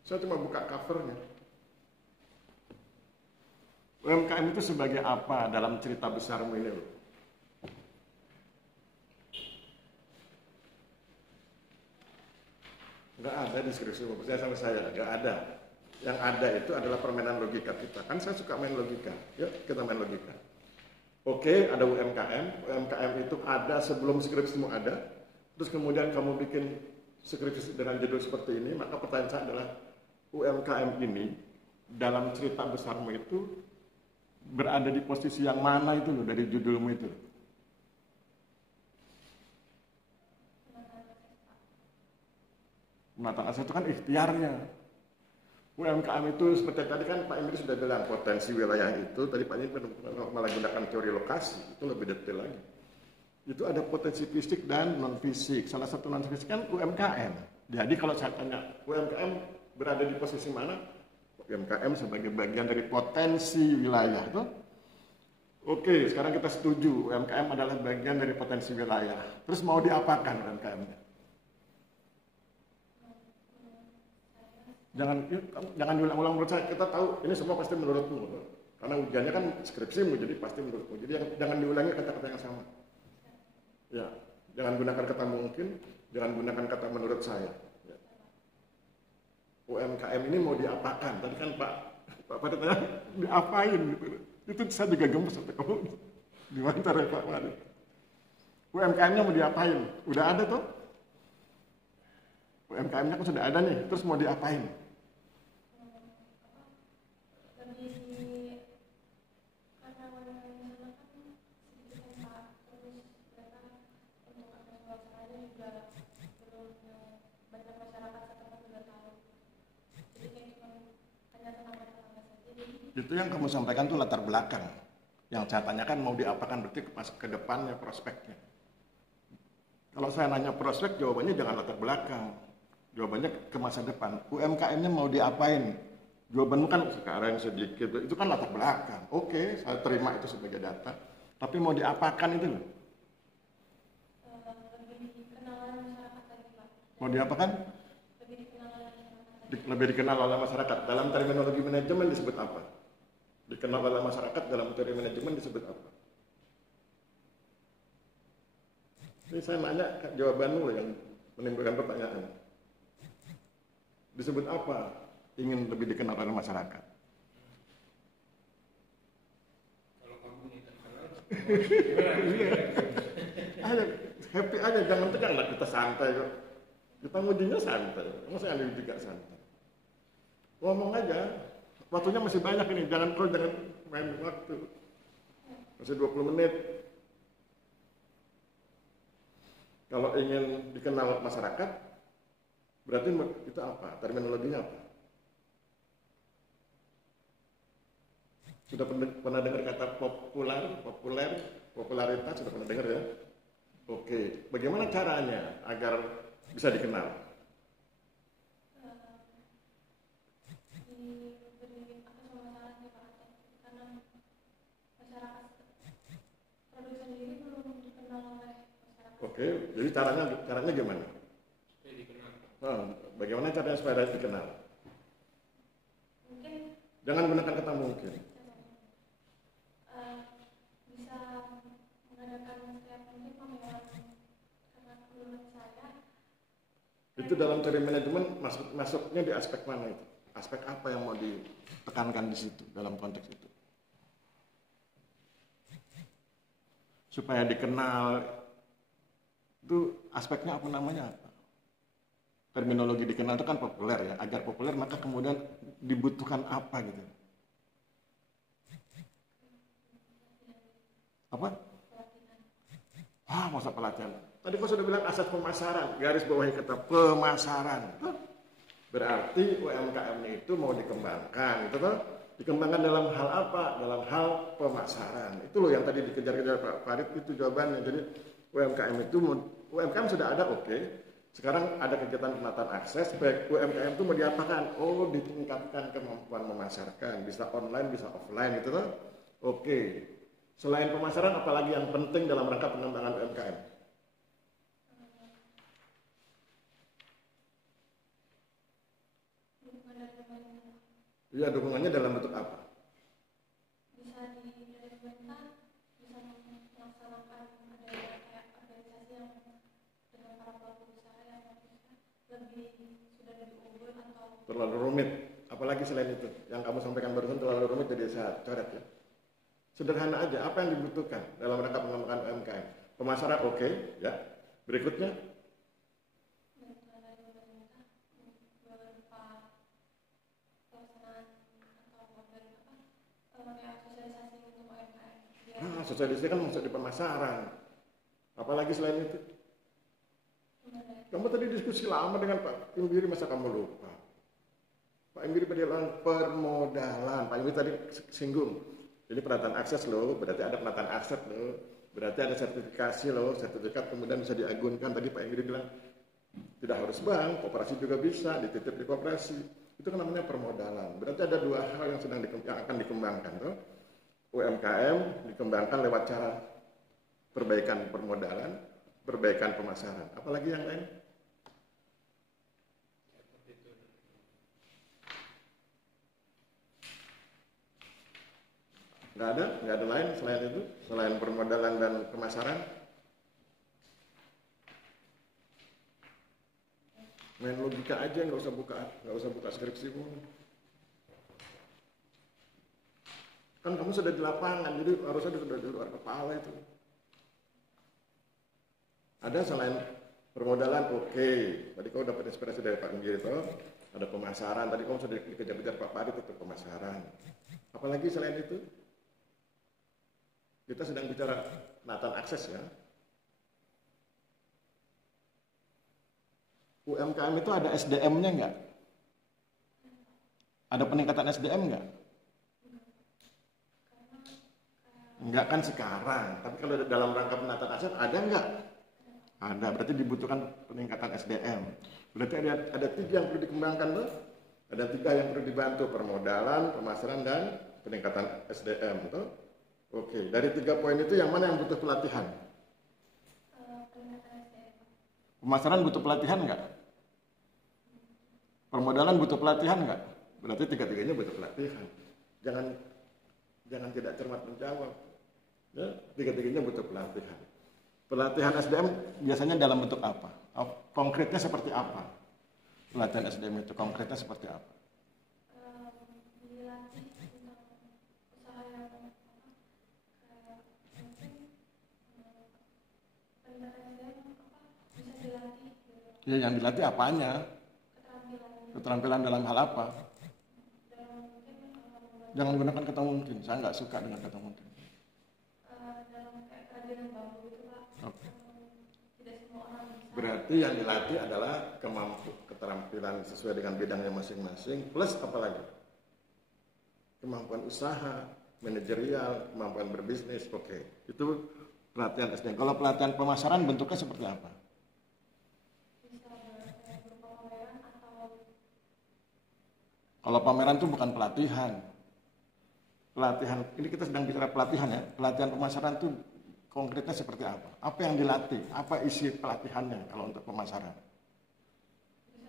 Saya cuma buka covernya. UMKM itu sebagai apa dalam cerita besarmu ini loh? Nggak ada deskripsimu, percaya sama saya, nggak ada. Yang ada itu adalah permainan logika kita. Kan saya suka main logika. Yuk kita main logika. Oke, ada UMKM. UMKM itu ada sebelum skripsimu ada. Terus kemudian kamu bikin skripsi dengan judul seperti ini. Maka pertanyaan saya adalah, UMKM ini dalam cerita besarmu itu berada di posisi yang mana itu loh dari judulmu itu? Penataan aset itu kan ikhtiarnya. UMKM itu seperti tadi kan Pak Imbiri sudah bilang potensi wilayah itu, tadi Pak Imbiri malah gunakan teori lokasi, itu lebih detail lagi. Itu ada potensi fisik dan non fisik. Salah satu non fisik kan UMKM. Jadi kalau saya tanya UMKM berada di posisi mana? UMKM sebagai bagian dari potensi wilayah itu. Oke, sekarang kita setuju UMKM adalah bagian dari potensi wilayah. Terus mau diapakan UMKM-nya? Jangan diulang-ulang menurut saya. Kita tahu ini semua pasti menurutmu. Karena ujiannya kan skripsimu, jadi pasti menurutmu. Jadi jangan diulangi kata-kata yang sama. Ya, jangan gunakan kata mungkin, jangan gunakan kata menurut saya. Ya. UMKM ini mau diapakan? Tadi kan Pak Farid tanya diapain gitu. Itu saya juga gemes sampai kamu diwawancara Pak Farid. UMKM-nya mau diapain? Udah ada tuh. UMKM-nya kan sudah ada nih, terus mau diapain? Itu yang kamu sampaikan tuh latar belakang. Yang saya tanyakan mau diapakan berarti ke depannya prospeknya. Kalau saya nanya prospek, jawabannya jangan latar belakang. Jawabannya ke masa depan. UMKM-nya mau diapain? Jawabanmu kan sekarang sedikit, itu kan latar belakang. Oke, saya terima itu sebagai data. Tapi mau diapakan itu loh? Mau diapakan? Lebih dikenal oleh masyarakat. Dalam terminologi manajemen disebut apa? Dikenal oleh masyarakat dalam teori manajemen disebut apa? Ini saya nanya jawabanmu yang menimbulkan pertanyaan. Disebut apa ingin lebih dikenal oleh masyarakat? Kalau kamu ini terkenal, Ayo, happy aja, jangan tegang lah, kita santai kok. Kita ngujinya santai, masa yang juga santai. Ngomong aja, waktunya masih banyak ini, jangan main waktu. Masih 20 menit. Kalau ingin dikenal masyarakat, berarti itu apa? Terminologinya apa? Sudah pernah dengar kata popularitas, sudah pernah dengar ya? Oke, bagaimana caranya agar bisa dikenal? Diberi pemasaran ya Pak, karena masyarakat produk sendiri belum dikenal oleh masyarakat. Oke, jadi caranya gimana? Supaya dikenal. Bagaimana caranya supaya dikenal? Mungkin Jangan gunakan kata mungkin. bisa mengadakan setiap mungkin pameran, karena menurut saya Itu dalam teori manajemen masuknya di aspek mana itu? Aspek apa yang mau ditekankan di situ dalam konteks itu? Supaya dikenal itu aspeknya apa namanya apa? Terminologi dikenal itu kan populer ya. Agar populer maka kemudian dibutuhkan apa gitu? Apa? Masa pelatihan. Tadi kau sudah bilang aset pemasaran, garis bawahi kata pemasaran. Berarti UMKM itu mau dikembangkan, gitu toh? Dikembangkan dalam hal apa? Dalam hal pemasaran. Itu loh yang tadi dikejar-kejar Pak Farid, itu jawabannya. Jadi UMKM sudah ada, oke. Sekarang ada kegiatan penataan akses, baik UMKM itu mau diapakan? Oh, ditingkatkan kemampuan memasarkan, bisa online, bisa offline, gitu toh? Oke. Selain pemasaran, apalagi yang penting dalam rangka pengembangan UMKM? dukungan dari pemerintah. Iya, dukungannya dalam bentuk apa? Bisa dari pemerintah bisa melaksanakan ada kayak organisasi yang dengan para pelaku usaha yang lebih sudah lebih unggul atau Terlalu rumit. Apalagi selain itu, yang kamu sampaikan barusan terlalu rumit, jadi saya coret ya. Sederhana aja, apa yang dibutuhkan dalam rangka pengembangan UMKM? Pemasaran oke, ya. Berikutnya, bantuan dari pemerintah berupa pelaksanaan atau dari kayak sosialisasi untuk UMKM. Biar sosialisasi kan masuk di pemasaran. Apalagi selain itu? Kamu tadi diskusi lama dengan Pak Imbiri, masa kamu lupa? Pak Imbiri bilang permodalan. Pak Imbiri tadi singgung. Jadi penataan akses loh, berarti ada penataan akses loh, berarti ada sertifikasi loh, sertifikat kemudian bisa diagunkan. Tadi Pak Ingrid bilang tidak harus bank, koperasi juga bisa, dititip di koperasi. Itu kan namanya permodalan. Berarti ada dua hal yang akan dikembangkan tuh. UMKM dikembangkan lewat cara perbaikan permodalan, perbaikan pemasaran. Apalagi yang lain? Nggak ada lain selain itu, selain permodalan dan pemasaran. Main logika aja, nggak usah buka skripsimu. Kan kamu sudah di lapangan, jadi harusnya sudah di luar kepala itu. Ada selain permodalan, oke. Tadi kau dapat inspirasi dari Pak Inggir itu, ada pemasaran. Tadi kau sudah dikejar-kejar Pak Farid itu pemasaran. Apalagi selain itu? Kita sedang bicara penataan akses ya. UMKM itu ada SDM-nya enggak? Ada peningkatan SDM enggak? Enggak kan sekarang, tapi kalau dalam rangka penataan akses ada enggak? Ada, berarti dibutuhkan peningkatan SDM. Berarti ada 3 yang perlu dikembangkan tuh. Ada 3 yang perlu dibantu, permodalan, pemasaran, dan peningkatan SDM tuh. Oke, dari 3 poin itu yang mana yang butuh pelatihan? Pemasaran butuh pelatihan enggak? Permodalan butuh pelatihan enggak? Berarti 3-tiganya butuh pelatihan. Jangan tidak cermat menjawab. Ya, 3-tiganya butuh pelatihan. Pelatihan SDM biasanya dalam bentuk apa? Konkretnya seperti apa? Pelatihan SDM itu konkretnya seperti apa? Ya, yang dilatih apanya? Keterampilan dalam hal apa? Jangan gunakan kata mungkin. Saya nggak suka dengan kata mungkin. dengan bambu itu Pak. Oke. Tidak semua orang bisa. Berarti yang dilatih adalah keterampilan sesuai dengan bidangnya masing-masing, plus apa lagi? Kemampuan usaha, manajerial, kemampuan berbisnis. Oke. Itu pelatihan SDM. Kalau pelatihan pemasaran bentuknya seperti apa? Bisa berupa pameran atau Kalau pameran itu bukan pelatihan. Pelatihan, ini kita sedang bicara pelatihan ya. Pelatihan pemasaran itu konkretnya seperti apa? Apa yang dilatih? Apa isi pelatihannya kalau untuk pemasaran?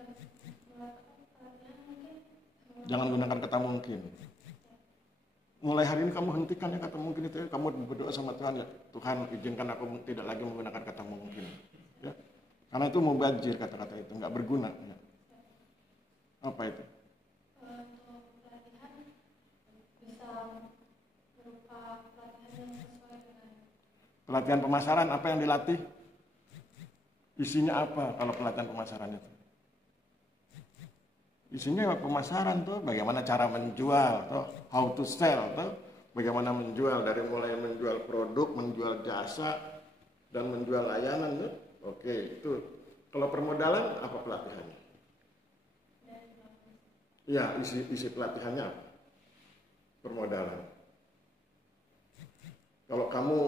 bisa melakukan pelatihan mungkin Jangan gunakan kata mungkin. Mulai hari ini kamu hentikan ya kata mungkin itu ya. Kamu berdoa sama Tuhan ya. Tuhan izinkan aku tidak lagi menggunakan kata mungkin. Ya. Karena itu mubazir kata-kata itu, nggak berguna. Ya. Apa itu? untuk pelatihan bisa berupa pelatihan yang sesuai dengan Pelatihan pemasaran apa yang dilatih? Isinya apa kalau pelatihan pemasaran itu? Isinya pemasaran tuh, bagaimana cara menjual, tuh, how to sell, tuh, bagaimana menjual dari mulai menjual produk, menjual jasa, dan menjual layanan tuh. Oke, itu. Kalau permodalan apa pelatihannya? Ya, isi pelatihannya apa? Permodalan. Kalau kamu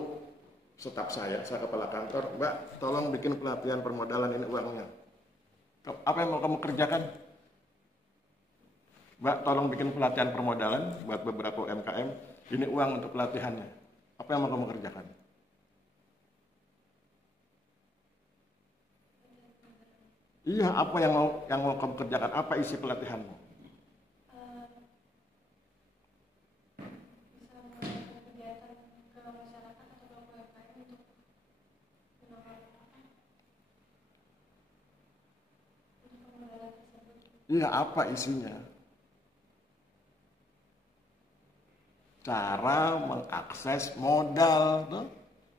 staf saya kepala kantor, Mbak, tolong bikin pelatihan permodalan ini uangnya. Apa yang mau kamu kerjakan? Mbak, tolong bikin pelatihan permodalan buat beberapa UMKM. Ini uang untuk pelatihannya. Apa yang mau kamu kerjakan? Iya, apa yang mau kamu kerjakan? Apa isi pelatihanmu? bisa melakukan kegiatan ke masyarakat atau ke UMKM untuk melakukan untuk permodalan tersebut. Iya, apa isinya? Cara mengakses modal, tuh.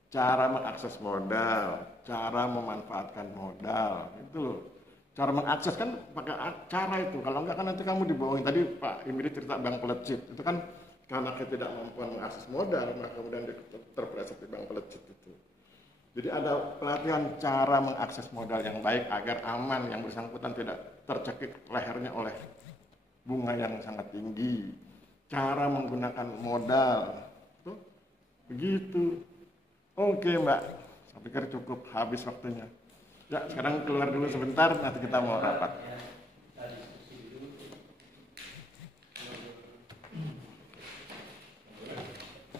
Cara mengakses modal, cara memanfaatkan modal, itu loh. Cara mengakses kan pakai cara itu. Kalau enggak kan nanti kamu dibohongin. Tadi Pak Imri cerita bank pelacit, itu kan karena ketidakmampuan mengakses modal, maka kemudian terpeleset di bank pelacit itu. Jadi ada pelatihan cara mengakses modal yang baik agar aman, yang bersangkutan tidak tercekik lehernya oleh bunga yang sangat tinggi. Cara menggunakan modal, tuh, begitu. Oke Mbak, saya pikir cukup habis waktunya. Ya sekarang keluar dulu sebentar, nanti kita mau rapat.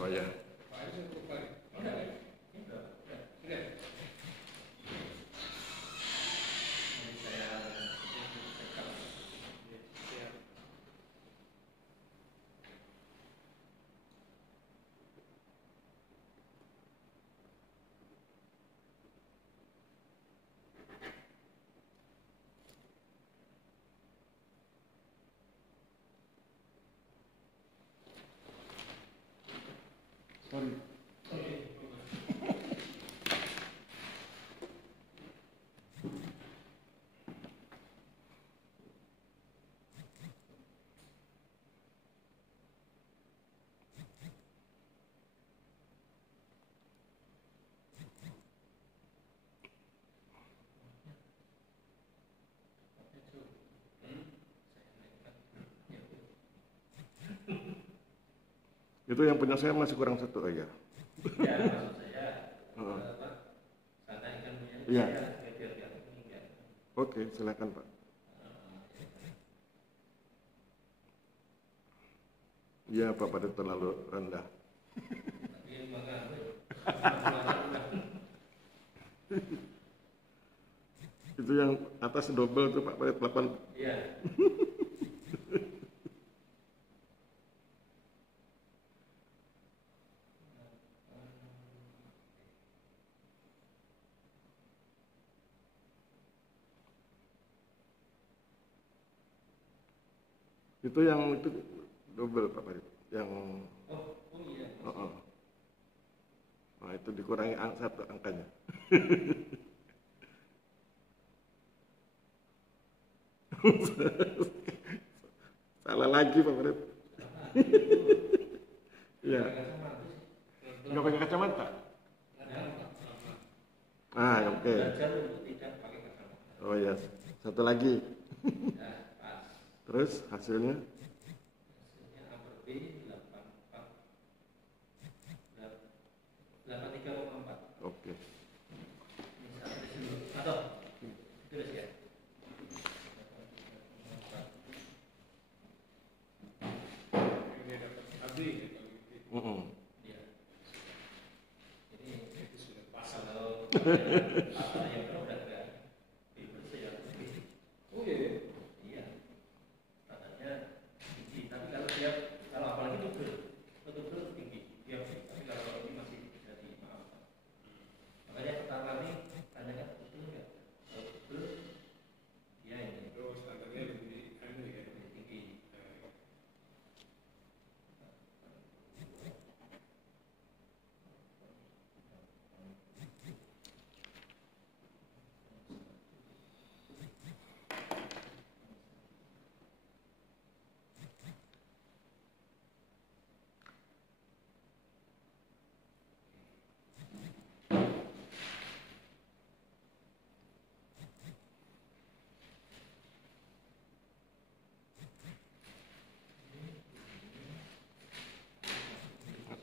Oh ya. Sorry. Itu yang punya saya masih kurang satu aja. Ya, maksud saya, karena ikan punya Iya. saya, biar meninggal. Oke, silakan Pak. Iya Pak, pada terlalu rendah. Tapi mengambil. Itu yang atas double tuh Pak, pada 8. Iya. Itu yang itu double Pak Farid. Yang Oh iya. Nah, itu dikurangi satu angkanya. Salah lagi Pak Farid. Iya. Nggak pakai kacamata? Oke. Belajar untuk tidak pakai kacamata. Oh ya, satu lagi. Ya, pas. Terus hasilnya? Hasilnya A per B 83,4. Oke. Ini saya tulis dulu. Atau tulis ya. Ini dapat AB ya kalau gitu. Iya. Ini Itu sudah pas. kalau apa yang berat kan? Itu ya. Oh iya. Iya. Katanya tinggi, tapi kalau apalagi betul tinggi. Iya, tapi kalau ini masih bisa dimaafkan. Makanya pertama ini tanyakan betul nggak? Kalau betul, dia ini Terus standarnya lebih anu ya. lebih tinggi.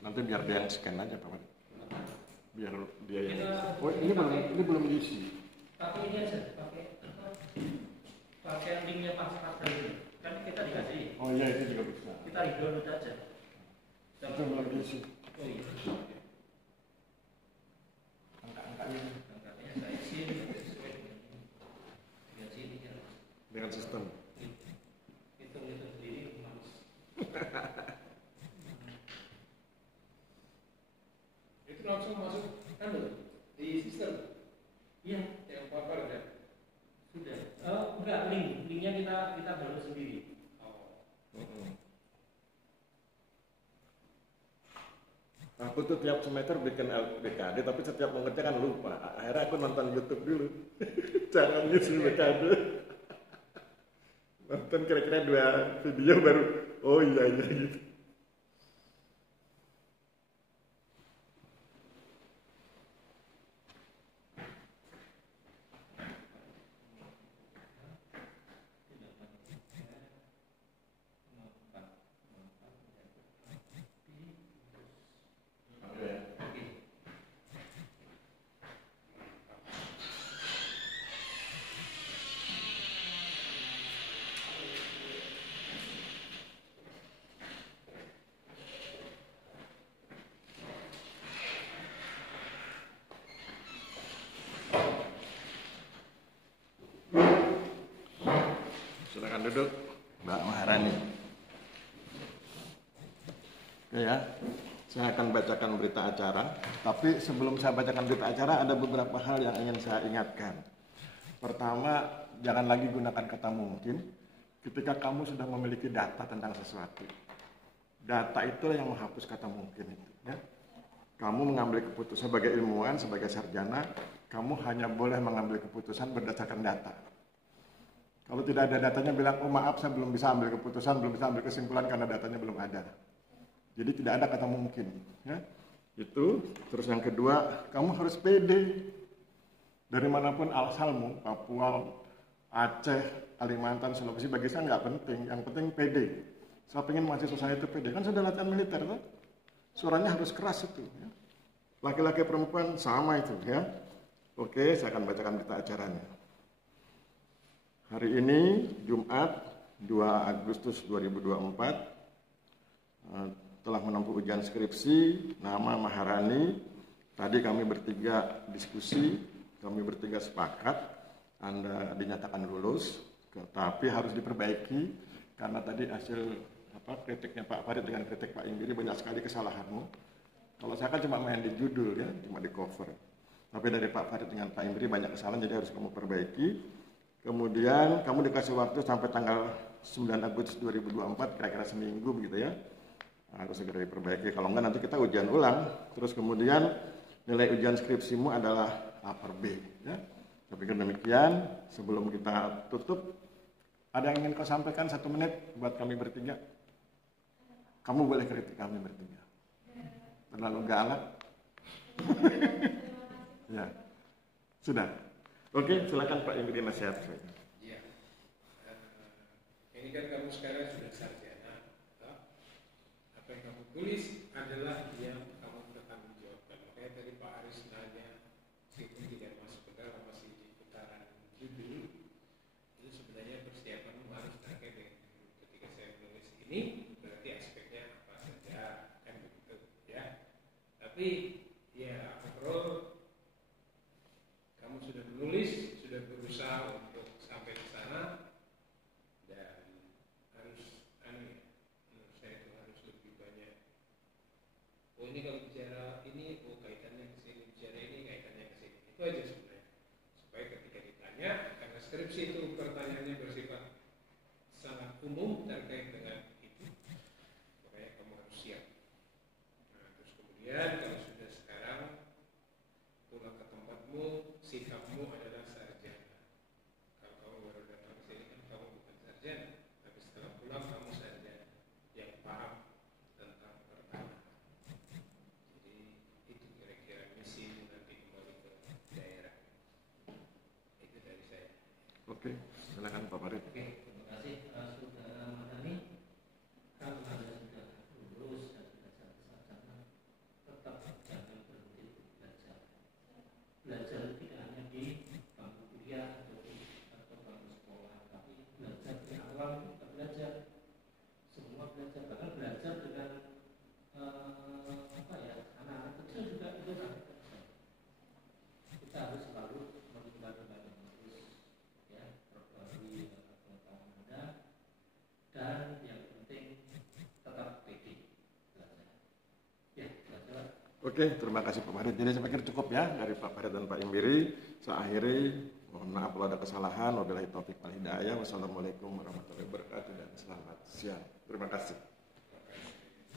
Nanti biar dia yang scan aja Pak Farid. Biar dia yang. Oh ini belum diisi. Pakai ini aja, pakai linknya pas tadi. Kan kita dikasih, Oh iya itu juga bisa. kita download aja. Itu belum diisi. Oh iya. Angka-angkanya Angkatnya saya isi sesuai dengan sini ya. dengan sistem. Hitung sendiri males. Itu langsung masuk anu di sistem Iya, yang papar ya. sudah. Enggak, linknya kita download sendiri. Aku tuh tiap semester bikin BKD, tapi setiap mau ngerjakan lupa. Akhirnya aku nonton YouTube dulu. Cara ngisi BKD. Nonton kira-kira 2 video baru, oh iya gitu. Silakan duduk, Mbak Maharani. Oke ya, saya akan bacakan berita acara. Tapi sebelum saya bacakan berita acara, ada beberapa hal yang ingin saya ingatkan. Pertama, jangan lagi gunakan kata mungkin ketika kamu sudah memiliki data tentang sesuatu. Data itulah yang menghapus kata mungkin itu. Ya. Kamu mengambil keputusan sebagai ilmuwan, sebagai sarjana, kamu hanya boleh mengambil keputusan berdasarkan data. Kalau tidak ada datanya bilang, oh maaf saya belum bisa ambil keputusan, belum bisa ambil kesimpulan karena datanya belum ada. Jadi tidak ada kata mungkin. Ya. Itu. Terus yang kedua, kamu harus pede. Dari manapun asalmu, Papua, Aceh, Kalimantan, Sulawesi, bagi saya nggak penting. Yang penting pede. Saya pengen mahasiswa saya itu pede. Kan sudah latihan militer, kan? Suaranya harus keras itu. Ya. Laki-laki perempuan sama itu. Ya. Oke, saya akan bacakan berita acaranya. Hari ini, Jumat, 2 Agustus 2024, telah menempuh ujian skripsi, nama Maharani. Tadi kami bertiga diskusi, kami bertiga sepakat, Anda dinyatakan lulus, tapi harus diperbaiki, karena tadi hasil kritiknya Pak Farid dengan kritik Pak Imbiri banyak sekali kesalahanmu. Kalau saya kan cuma main di judul ya, cuma di cover. Tapi dari Pak Farid dengan Pak Imbiri banyak kesalahan, jadi harus kamu perbaiki. Kemudian kamu dikasih waktu sampai tanggal 9 Agustus 2024, kira-kira seminggu begitu ya. Harus segera diperbaiki, kalau enggak nanti kita ujian ulang. Terus kemudian nilai ujian skripsimu adalah A per B. Ya. Saya pikir demikian. Sebelum kita tutup, ada yang ingin kau sampaikan 1 menit buat kami bertiga? Kamu boleh kritik kami bertiga. Terlalu galak. Ya. Sudah. Oke, silakan Pak Imbiri nasihat. Iya. Ini kan kamu sekarang sudah sarjana. Apa yang kamu tulis adalah yang kamu bertanggung jawabkan. Makanya tadi Pak Aris nanya, meskipun tidak masuk ke dalam masih di putaran judul, itu sebenarnya persiapanmu harus terkait dengan ketika saya menulis ini, berarti aspeknya apa saja, kan begitu, ya. Tapi ya overall kamu sudah menulis, sudah berusaha untuk sampai ke sana, dan harus menurut saya itu harus lebih banyak. Oh ini kalau bicara ini, oh kaitannya ke sini, bicara ini kaitannya ke sini. Itu aja sebenarnya. Supaya ketika ditanya, karena skripsi itu pertanyaannya bersifat sangat umum terkait dengan itu, makanya kamu harus siap. Nah, terus kemudian kalau sudah sekarang pulang ke tempatmu, sikapmu adalah sarjana. Kalau kamu baru datang ke sini kan kamu bukan sarjana, tapi setelah pulang kamu sarjana yang paham tentang pertanahan. Jadi itu kira-kira misi nanti kembali ke daerah. Itu dari saya. Oke, silakan Pak Farid. Oke, terima kasih Saudara Madani. Kalau Anda sudah lulus dan sudah jadi sarjana, tetap jangan berhenti belajar. Belajar tidak hanya di bangku kuliah atau bangku sekolah, tapi belajar di awal kita belajar, semua belajar, bahkan belajar dengan anak-anak kecil juga itu sangat kecil. Kita harus selalu menimba dengan yang bagus, ya, perbarui pengetahuan Anda, dan yang penting tetap pede belajar. Ya, belajar. Oke, terima kasih Pak Farid. Jadi saya pikir cukup ya dari Pak Farid dan Pak Imbiri. Saya akhiri, mohon maaf kalau ada kesalahan. Wabillahi taufiq wal hidayah. Wassalamualaikum warahmatullahi wabarakatuh dan selamat siang. Terima kasih.